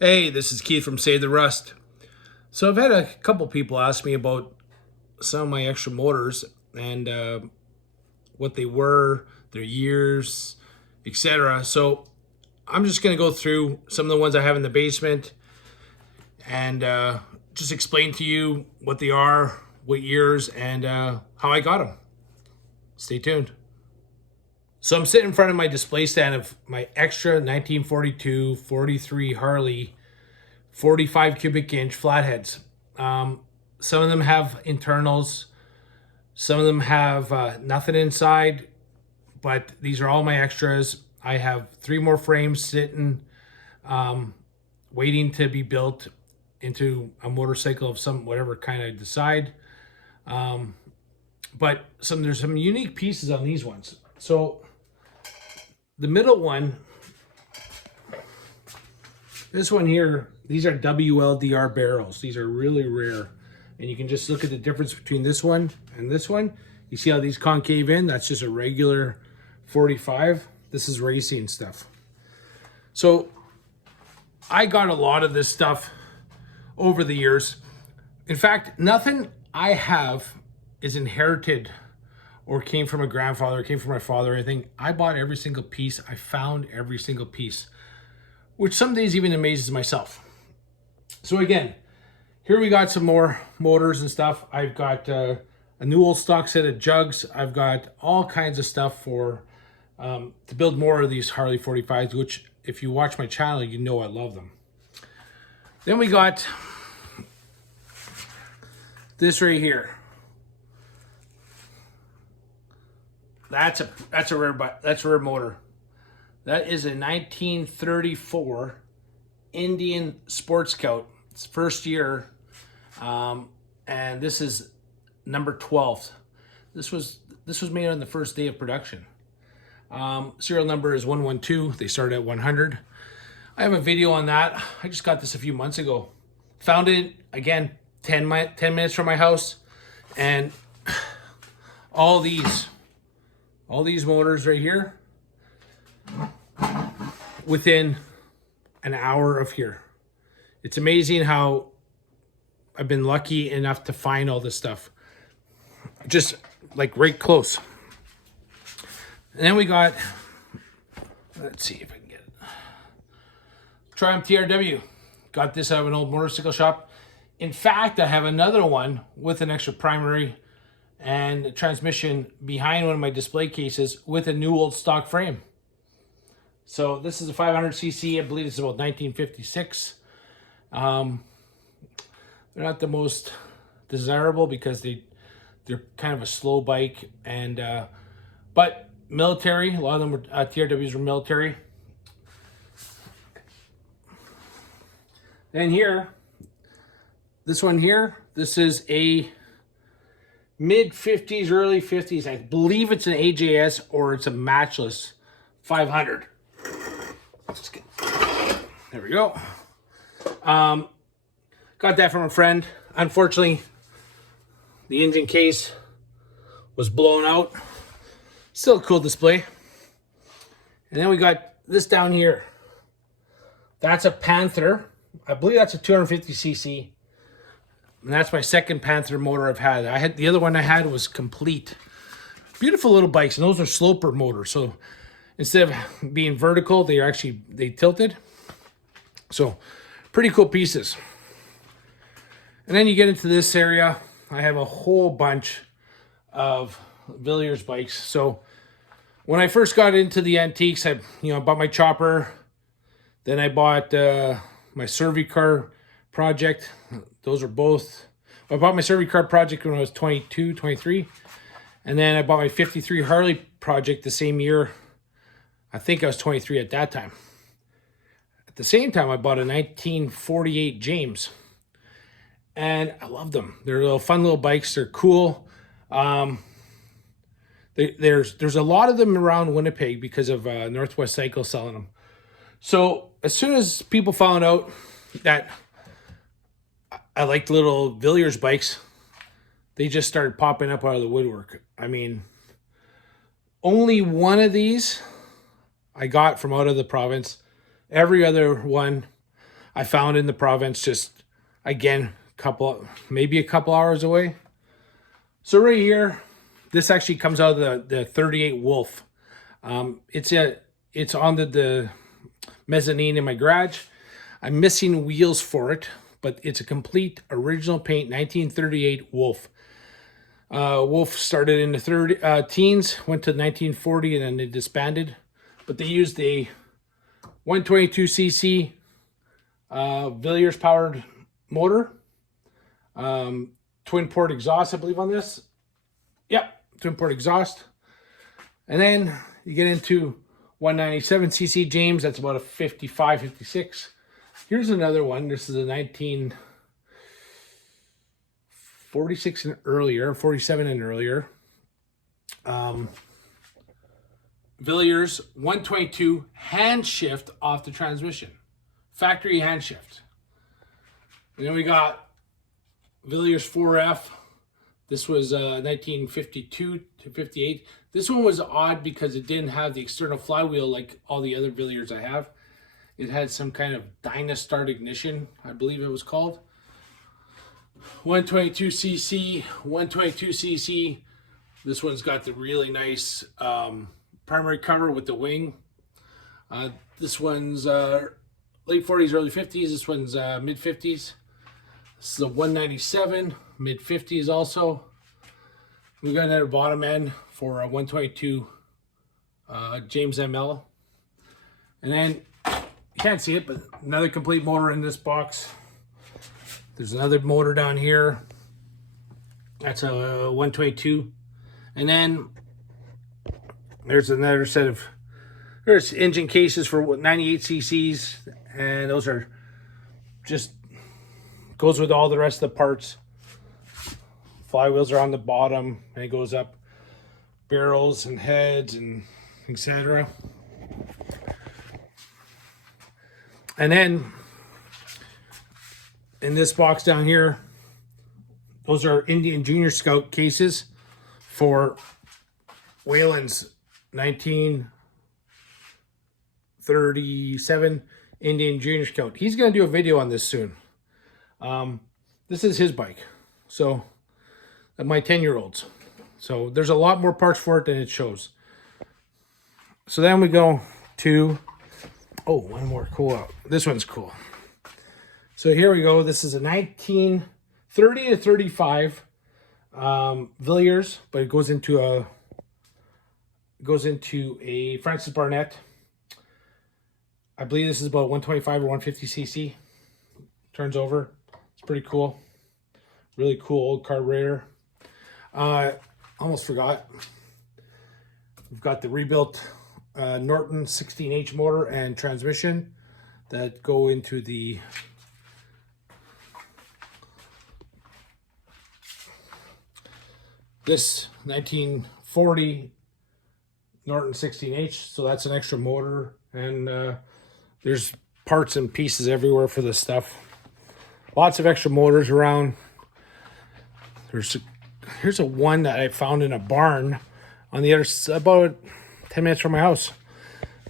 Hey, this is Keith from Save the Rust. So I've had a couple people ask me about some of my extra motors and what they were, their years, etc. So I'm just going to go through some of the ones I have in the basement and just explain to you what they are, what years, and how I got them. Stay tuned. So I'm sitting in front of my display stand of my extra 1942 43 Harley 45 cubic inch flatheads. Some of them have internals, some of them have nothing inside, but these are all my extras. I have 3 more frames sitting, waiting to be built into a motorcycle of some whatever kind I decide. But there's some unique pieces on these ones. So the middle one, this one here, these are WLDR barrels. These are really rare. And you can just look at the difference between this one and this one. You see how these concave in? That's just a regular 45. This is racing stuff. So I got a lot of this stuff over the years. In fact, nothing I have is inherited or came from a grandfather, or came from my father or anything. I bought every single piece. I found every single piece, which some days even amazes myself. So again, here we got some more motors and stuff. I've got a new old stock set of jugs. I've got all kinds of stuff for to build more of these Harley 45s, which if you watch my channel, you know I love them. Then we got this right here. That's a rare motor. That is a 1934 Indian Sports Scout. It's first year, and this is number 12. This was made on the first day of production. Serial number is 112. They started at 100. I have a video on that. I just got this a few months ago. Found it again 10 minutes from my house, and all these motors right here within an hour of here. It's amazing how I've been lucky enough to find all this stuff. Just like right close. And then we got, let's see if I can get it. Triumph TRW. Got this out of an old motorcycle shop. In fact, I have another one with an extra primary and a transmission behind one of my display cases with a new old stock frame. So this is a 500cc. I believe it's about 1956. They're not the most desirable because they're kind of a slow bike, and but military. A lot of them were TRWs were military. And here, this one here, this is a mid 50s, early 50s. I believe it's an AJS or it's a matchless 500. There we go. Got that from a friend. Unfortunately, the engine case was blown out. Still a cool display. And then we got this down here. That's a Panther. I believe that's a 250cc. And that's my second Panther motor I've had. The other one I had was complete. Beautiful little bikes, and those are sloper motors. So instead of being vertical, they tilted. So pretty cool pieces. And then you get into this area. I have a whole bunch of Villiers bikes. So when I first got into the antiques, I bought my chopper. Then I bought my Servicar project. Those are both. I bought my Servicar project when I was 22, 23. And then I bought my 53 Harley project the same year. I think I was 23 at that time. At the same time, I bought a 1948 James. And I love them. They're little fun little bikes. They're cool. There's a lot of them around Winnipeg because of Northwest Cycle selling them. So as soon as people found out that I liked little Villiers bikes, they just started popping up out of the woodwork. I mean, only one of these I got from out of the province. Every other one, I found in the province, just again, maybe a couple hours away. So right here, this actually comes out of the 38 Wolf. It's on the mezzanine in my garage. I'm missing wheels for it, but it's a complete original paint 1938 Wolf. Wolf started in the teens, went to 1940, and then they disbanded. But they used a 122cc Villiers powered motor, twin port exhaust, I believe, on this. Yep, twin port exhaust. And then you get into 197cc James. That's about a 55, 56. Here's another one. This is a 1946 and earlier, 47 and earlier. Villiers 122 hand shift off the transmission. Factory hand shift. And then we got Villiers 4F. This was 1952 to 58. This one was odd because it didn't have the external flywheel like all the other Villiers I have. It had some kind of Dynastart ignition, I believe it was called. 122cc, 122cc. This one's got the really nice primary cover with the wing. This one's late 40s, early 50s. This one's mid 50s. This is a 197, mid 50s also. We got another bottom end for a 122 James ML. And then, you can't see it, but another complete motor in this box. There's another motor down here. That's a 122. And then there's another set of, there's engine cases for 98 cc's. And those are just, goes with all the rest of the parts. Flywheels are on the bottom, and it goes up barrels and heads and etc. And then in this box down here, those are Indian Junior Scout cases for Wayland's 1937 Indian Junior Scout. He's going to do a video on this soon. This is his bike. So, my 10-year-old's. So, there's a lot more parts for it than it shows. So, then we go to, oh, one more cool. This one's cool. So, here we go. This is a 1930 to 35 Villiers, but it goes into a Francis Barnett. I believe this is about 125 or 150cc. Turns over. It's pretty cool. Really cool old carburetor. Almost forgot. We've got the rebuilt Norton 16H motor and transmission that go into the this 1940 Norton 16H. So that's an extra motor, and there's parts and pieces everywhere for this stuff. Lots of extra motors around. Here's a one that I found in a barn on the other side, about 10 minutes from my house.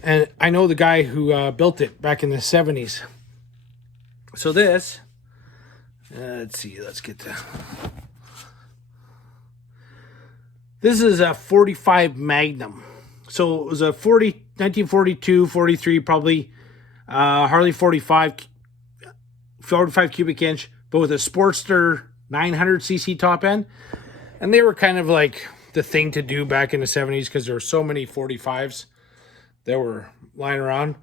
And I know the guy who built it back in the 70s. So this, let's see, let's get to. This is a 45 Magnum. So it was a 1942, 43 probably, Harley 45 cubic inch, but with a Sportster 900cc top end. And they were kind of like the thing to do back in the 70s because there were so many 45s that were lying around.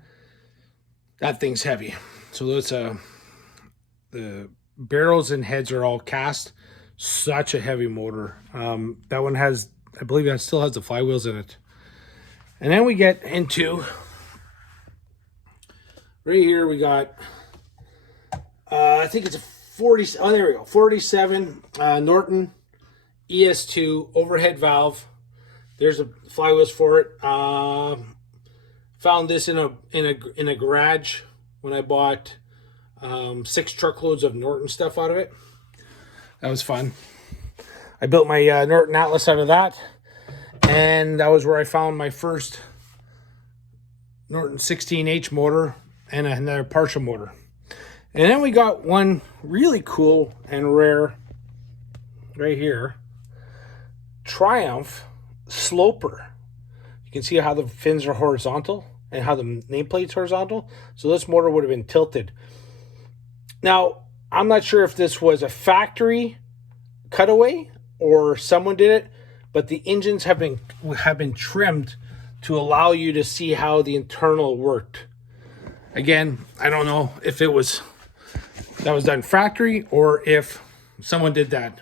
That thing's heavy. So that's the barrels and heads are all cast. Such a heavy motor. That one has, I believe that still has the flywheels in it. And then we get into, right here we got, I think it's a 40, oh there we go, 47 Norton ES2 overhead valve. There's the flywheels for it. Found this in a garage when I bought 6 truckloads of Norton stuff out of it. That was fun. I built my Norton Atlas out of that, and that was where I found my first Norton 16H motor and another partial motor. And then we got one really cool and rare right here. Triumph Sloper. You can see how the fins are horizontal and how the nameplate's horizontal. So this motor would have been tilted. Now, I'm not sure if this was a factory cutaway or someone did it, but the engines have been trimmed to allow you to see how the internal worked. Again, I don't know if that was done factory or if someone did that.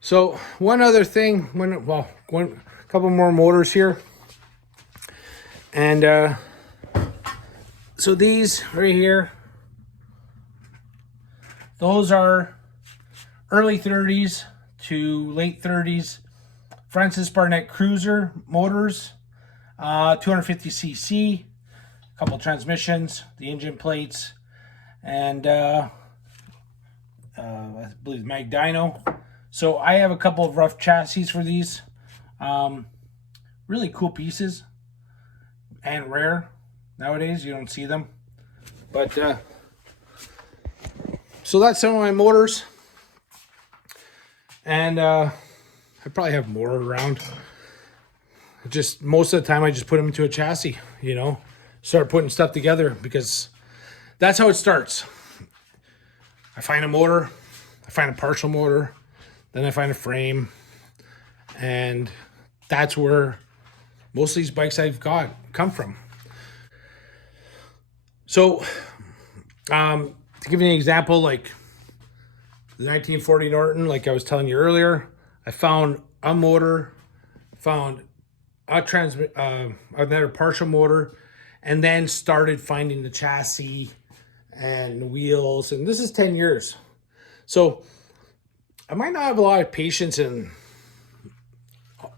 So one other thing, a couple more motors here. And so these right here, those are early 30s to late 30s Francis Barnett Cruiser motors, 250cc, a couple transmissions, the engine plates, and I believe Mag Dyno. So I have a couple of rough chassis for these. Really cool pieces and rare. Nowadays you don't see them. But so that's some of my motors. And I probably have more around. Just most of the time I just put them into a chassis, you know, start putting stuff together, because that's how it starts. I find a motor, I find a partial motor, then I find a frame, and that's where most of these bikes I've got come from. So to give you an example, like the 1940 Norton, like I was telling you earlier, I found a motor, found a another partial motor, and then started finding the chassis and wheels, and this is 10 years. So I might not have a lot of patience in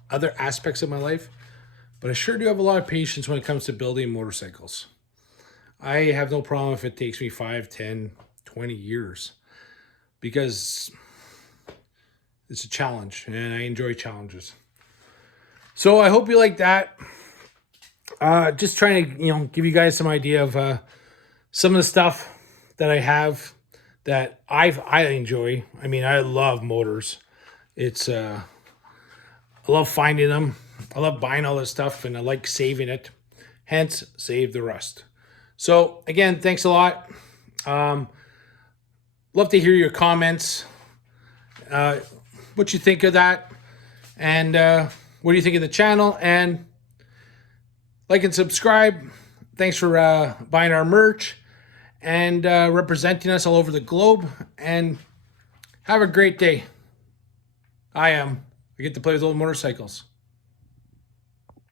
other aspects of my life, but I sure do have a lot of patience when it comes to building motorcycles. I have no problem if it takes me 5, 10, 20 years, because it's a challenge and I enjoy challenges. So I hope you like that. Just trying to, give you guys some idea of some of the stuff that I have that I enjoy. I mean, I love motors. It's I love finding them. I love buying all this stuff, and I like saving it. Hence, save the rust. So again, thanks a lot. Love to hear your comments. What you think of that, and what do you think of the channel, and like and subscribe. Thanks for buying our merch and representing us all over the globe, and have a great day. I get to play with old motorcycles.